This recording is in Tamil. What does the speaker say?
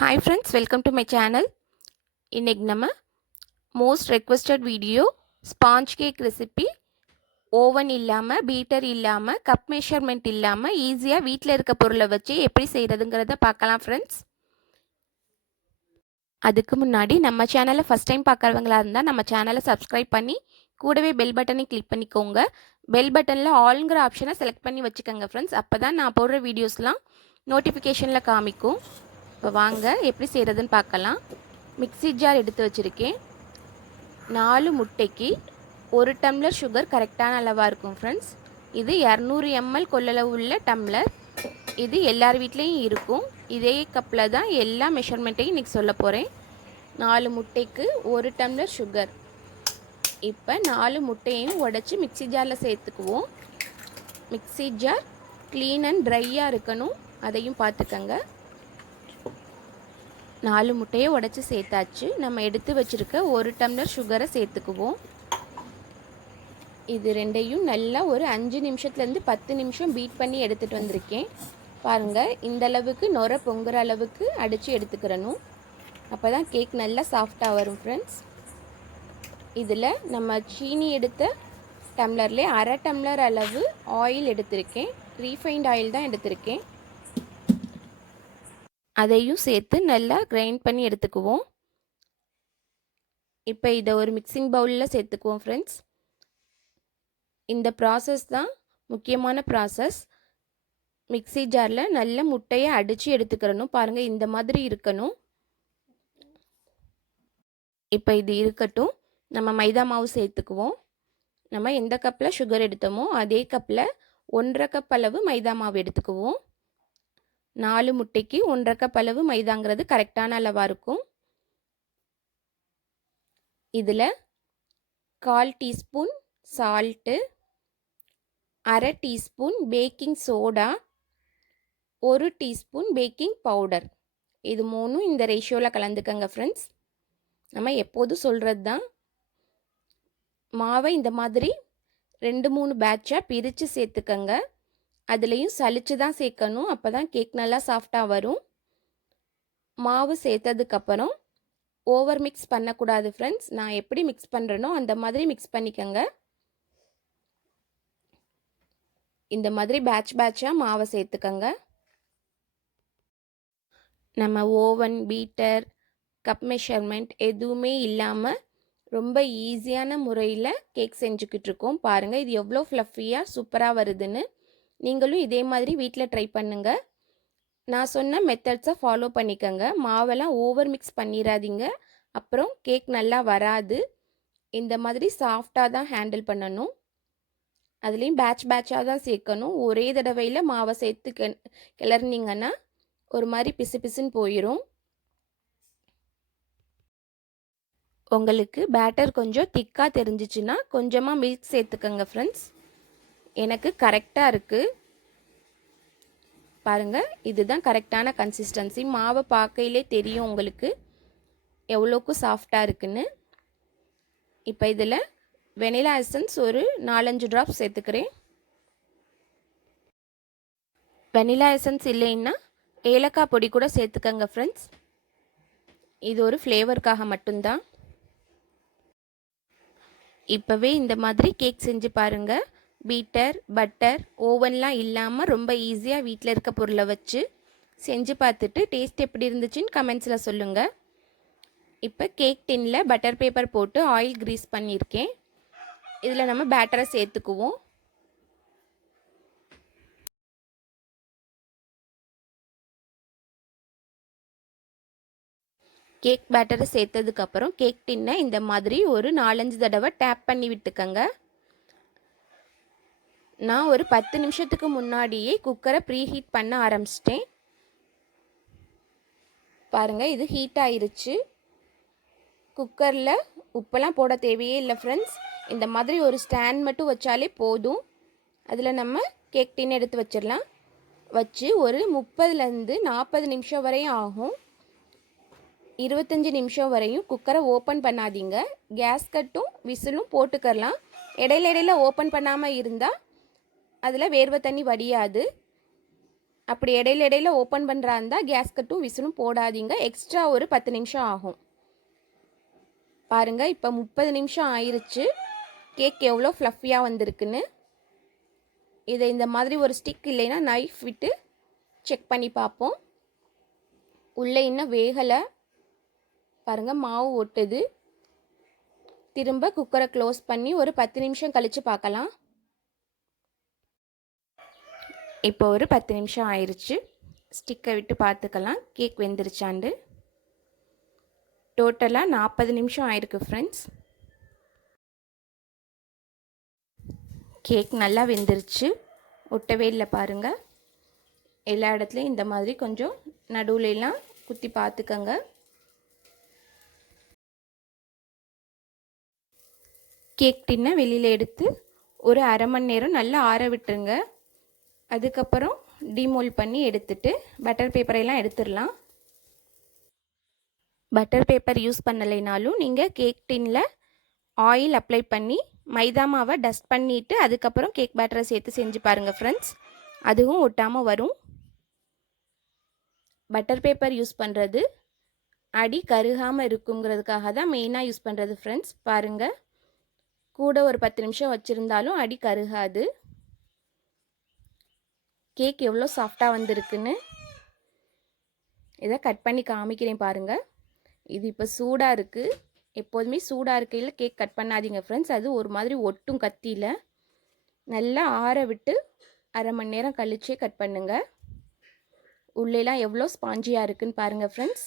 Hi friends, welcome to my channel. இன்னைக்கு நம்ம most requested video sponge cake recipe oven இல்லாம பீட்டர் இல்லாம கப் மெஷர்மெண்ட் இல்லாம ஈஸியா வீட்ல இருக்க பொருளை வச்சு எப்படி செய்யறதுங்கிறத பார்க்கலாம் ஃப்ரெண்ட்ஸ். அதுக்கு முன்னாடி நம்ம சேனலை ஃபர்ஸ்ட் டைம் பார்க்குறவங்களா இருந்தால் நம்ம சேனலை சப்ஸ்கிரைப் பண்ணி கூடவே பெல் பட்டனை கிளிக் பண்ணிக்கோங்க. பெல் பட்டனில் ஆல்ங்கிற ஆப்ஷனை செலக்ட் பண்ணி வச்சுக்கோங்க ஃப்ரெண்ட்ஸ். அப்போ தான் நான் போடுற வீடியோஸ்லாம் நோட்டிஃபிகேஷனில் காமிக்கும். இப்போ வாங்க எப்படி செய்கிறதுன்னு பார்க்கலாம். மிக்ஸி ஜார் எடுத்து வச்சுருக்கேன். 4 முட்டைக்கு 1 டம்ளர் சுகர் கரெக்டான அளவாக இருக்கும் ஃப்ரெண்ட்ஸ். இது 200 ml கொள்ளளவு உள்ள டம்ளர். இது எல்லார் வீட்லேயும் இருக்கும். இதே கப்பில் தான் எல்லா மெஷர்மெண்ட்டையும் இன்றைக்கி சொல்ல போகிறேன். 4 முட்டைக்கு 1 டம்ளர் சுகர். இப்போ 4 முட்டையையும் உடச்சி மிக்ஸி ஜாரில் சேர்த்துக்குவோம். மிக்ஸி ஜார் க்ளீன் அண்ட் ட்ரையாக இருக்கணும், அதையும் பார்த்துக்கங்க. 4 முட்டையை உடச்சி சேர்த்தாச்சு. நம்ம எடுத்து வச்சுருக்க 1 டம்ளர் சுகரை சேர்த்துக்குவோம். இது ரெண்டையும் நல்லா ஒரு 5 நிமிஷத்துலேருந்து 10 நிமிஷம் பீட் பண்ணி எடுத்துகிட்டு வந்திருக்கேன். பாருங்கள், இந்த அளவுக்கு நுர பொங்குற அளவுக்கு அடித்து எடுத்துக்கிறணும். அப்போ தான் கேக் நல்லா சாஃப்டாக வரும் ஃப்ரெண்ட்ஸ். இதில் நம்ம சீனி எடுத்த டம்ளர்லேயே 1/2 டம்ளர் அளவு ஆயில் எடுத்திருக்கேன். ரீஃபைண்ட் ஆயில் தான் எடுத்திருக்கேன். அதையும் சேர்த்து நல்லா கிரைண்ட் பண்ணி எடுத்துக்குவோம். இப்போ இதை ஒரு மிக்சிங் பவுலில் சேர்த்துக்குவோம் ஃப்ரெண்ட்ஸ். இந்த ப்ராசஸ் தான் முக்கியமான ப்ராசஸ். மிக்ஸி ஜாரில் நல்ல முட்டையை அடித்து எடுத்துக்கிறணும். பாருங்கள், இந்த மாதிரி இருக்கணும். இப்போ இது இருக்கட்டும். நம்ம மைதா மாவு சேர்த்துக்குவோம். நம்ம எந்த கப்பில் சுகர் எடுத்தோமோ அதே கப்பில் 1/2 கப் அளவு மைதா மாவு எடுத்துக்குவோம். 4 முட்டைக்கு 1/2 கப் அளவு மைதாங்கிறது கரெக்டான அளவாக இருக்கும். இதில் 1/4 teaspoon salt, 1/2 teaspoon baking soda, 1 teaspoon baking powder, இது மூணும் இந்த ரேஷியோவில் கலந்துக்கங்க ஃப்ரெண்ட்ஸ். நம்ம எப்போதும் சொல்கிறது தான். மாவை இந்த மாதிரி 2-3 பேட்சாக பிரித்து சேர்த்துக்கங்க. அதுலேயும் சலிச்சு தான் சேர்க்கணும், அப்போ தான் கேக் நல்லா சாஃப்டாக வரும். மாவு சேர்த்ததுக்கப்புறம் ஓவர் மிக்ஸ் பண்ணக்கூடாது ஃப்ரெண்ட்ஸ். நான் எப்படி மிக்ஸ் பண்ணுறேனோ அந்த மாதிரி மிக்ஸ் பண்ணிக்கங்க. இந்த மாதிரி பேட்சாக மாவை சேர்த்துக்கங்க. நம்ம ஓவன், பீட்டர், கப் மெஷர்மெண்ட் எதுவுமே இல்லாமல் ரொம்ப ஈஸியான முறையில் கேக் செஞ்சுக்கிட்டு இருக்கோம். பாருங்கள், இது எவ்வளோ ஃப்ளஃபியாக சூப்பராக வருதுன்னு. நீங்களும் இதே மாதிரி வீட்டில் ட்ரை பண்ணுங்கள். நான் சொன்ன மெத்தட்ஸை ஃபாலோ பண்ணிக்கோங்க. மாவெல்லாம் ஓவர் மிக்ஸ் பண்ணிடாதீங்க, அப்புறம் கேக் நல்லா வராது. இந்த மாதிரி சாஃப்டாக தான் ஹேண்டில் பண்ணணும். அதுலேயும் பேட்சாக தான் சேர்க்கணும். ஒரே தடவையில் மாவை சேர்த்து கிளறினீங்கன்னா ஒரு மாதிரி பிசு பிசுன்னு போயிடும். உங்களுக்கு பேட்டர் கொஞ்சம் திக்காக தெரிஞ்சிச்சுன்னா கொஞ்சமாக மில்க் சேர்த்துக்கங்க ஃப்ரெண்ட்ஸ். எனக்கு கரெக்டாக இருக்குது. பாருங்கள், இதுதான் கரெக்டான கன்சிஸ்டன்சி. மாவை பார்க்கையிலே தெரியும் உங்களுக்கு எவ்வளோக்கு சாஃப்டாக இருக்குன்னு. இப்போ இதில் வெனிலா எசன்ஸ் ஒரு 4-5 ட்ராப்ஸ் சேர்த்துக்கிறேன். வெனிலா எசன்ஸ் இல்லைன்னா ஏலக்காய் பொடி கூட சேர்த்துக்கங்க ஃப்ரெண்ட்ஸ். இது ஒரு ஃப்ளேவருக்காக மட்டும்தான். இப்போவே இந்த மாதிரி கேக் செஞ்சு பாருங்கள். பீட்டர், பட்டர், ஓவன்லாம் இல்லாமல் ரொம்ப ஈஸியாக வீட்டில் இருக்க பொருளை வச்சு செஞ்சு பார்த்துட்டு டேஸ்ட் எப்படி இருந்துச்சுன்னு கமெண்ட்ஸில் சொல்லுங்கள். இப்போ கேக் டின்னில் பட்டர் பேப்பர் போட்டு ஆயில் க்ரீஸ் பண்ணியிருக்கேன். இதில் நம்ம பேட்டரை சேர்த்துக்குவோம். கேக் பேட்டரை சேர்த்ததுக்கப்புறம் கேக் டின்னை இந்த மாதிரி ஒரு 4-5 தடவை டேப் பண்ணி விட்டுக்கங்க. நான் ஒரு 10 நிமிஷத்துக்கு முன்னாடியே குக்கரை ப்ரீஹீட் பண்ண ஆரம்பிச்சிட்டேன். பாருங்கள், இது ஹீட் ஆயிருச்சு. குக்கரில் உப்பெல்லாம் போட தேவையே இல்லை ஃப்ரெண்ட்ஸ். இந்த மாதிரி ஒரு ஸ்டாண்ட் மட்டும் வச்சாலே போதும். அதில் நம்ம கேக் டின் எடுத்து வச்சிடலாம். வச்சு ஒரு 30-40 நிமிஷம் வரையும் ஆகும். 25 நிமிஷம் வரையும் குக்கரை ஓப்பன் பண்ணாதீங்க. கேஸ் கட்டும் விசிலும் போட்டுக்கலாம். இடையில ஓப்பன் பண்ணாமல் இருந்தால் அதில் வேர்வை தண்ணி வடியாது. அப்படி இடையில ஓப்பன் பண்ணுறா இருந்தால் கேஸ் கட்டும் விசிலும் போடாதீங்க. எக்ஸ்ட்ரா ஒரு 10 நிமிஷம் ஆகும். பாருங்கள், இப்போ 30 நிமிஷம் ஆயிடுச்சு. கேக் எவ்வளோ ஃப்ளஃபியாக வந்திருக்குன்னு. இதை இந்த மாதிரி ஒரு ஸ்டிக் இல்லைன்னா நைஃப் விட்டு செக் பண்ணி பார்ப்போம். உள்ளே இன்னும் வேகலை பாருங்கள், மாவு ஒட்டுது. திரும்ப குக்கரை க்ளோஸ் பண்ணி ஒரு 10 நிமிஷம் கழித்து பார்க்கலாம். இப்போ ஒரு 10 நிமிஷம் ஆயிடுச்சு. ஸ்டிக்கை விட்டு பார்த்துக்கலாம் கேக் வெந்துருச்சாண்டு. டோட்டலாக 40 நிமிஷம் ஆயிருக்கு ஃப்ரெண்ட்ஸ். கேக் நல்லா வெந்துருச்சு, ஒட்டவே இல்லை பாருங்கள். எல்லா இடத்துலையும் இந்த மாதிரி கொஞ்சம் நடுவுலலாம் குத்தி பார்த்துக்கங்க. கேக் டின்னை வெளியில் எடுத்து ஒரு அரை மணி நேரம் நல்லா ஆற விட்டுருங்க. அதுக்கப்புறம் டிமோல்ட் பண்ணி எடுத்துட்டு பட்டர் பேப்பரையெல்லாம் எடுத்துடலாம். பட்டர் பேப்பர் யூஸ் பண்ணலைனாலும் நீங்கள் கேக் டின்னில் ஆயில் அப்ளை பண்ணி மைதா மாவை டஸ்ட் பண்ணிவிட்டு அதுக்கப்புறம் கேக் பேட்டரை சேர்த்து செஞ்சு பாருங்கள் ஃப்ரெண்ட்ஸ். அதுவும் ஒட்டாமல் வரும். பட்டர் பேப்பர் யூஸ் பண்ணுறது அடி கருகாமல் இருக்குங்கிறதுக்காக தான் மெயினாக யூஸ் பண்ணுறது ஃப்ரெண்ட்ஸ். பாருங்கள், கூட ஒரு 10 நிமிஷம் வச்சுருந்தாலும் அடி கருகாது. கேக் எவ்வளோ சாஃப்டாக வந்திருக்குன்னு இதை கட் பண்ணி காமிக்கிறேன் பாருங்கள். இது இப்போ சூடாக இருக்குது. எப்போதுமே சூடாக இருக்கையில் கேக் கட் பண்ணாதீங்க ஃப்ரெண்ட்ஸ். அது ஒரு மாதிரி ஒட்டும் கத்தியில். நல்லா ஆற விட்டு அரை மணி நேரம் கழிச்சே கட் பண்ணுங்கள். உள்ளேலாம் எவ்வளோ ஸ்பாஞ்சியாக இருக்குதுன்னு பாருங்கள் ஃப்ரெண்ட்ஸ்.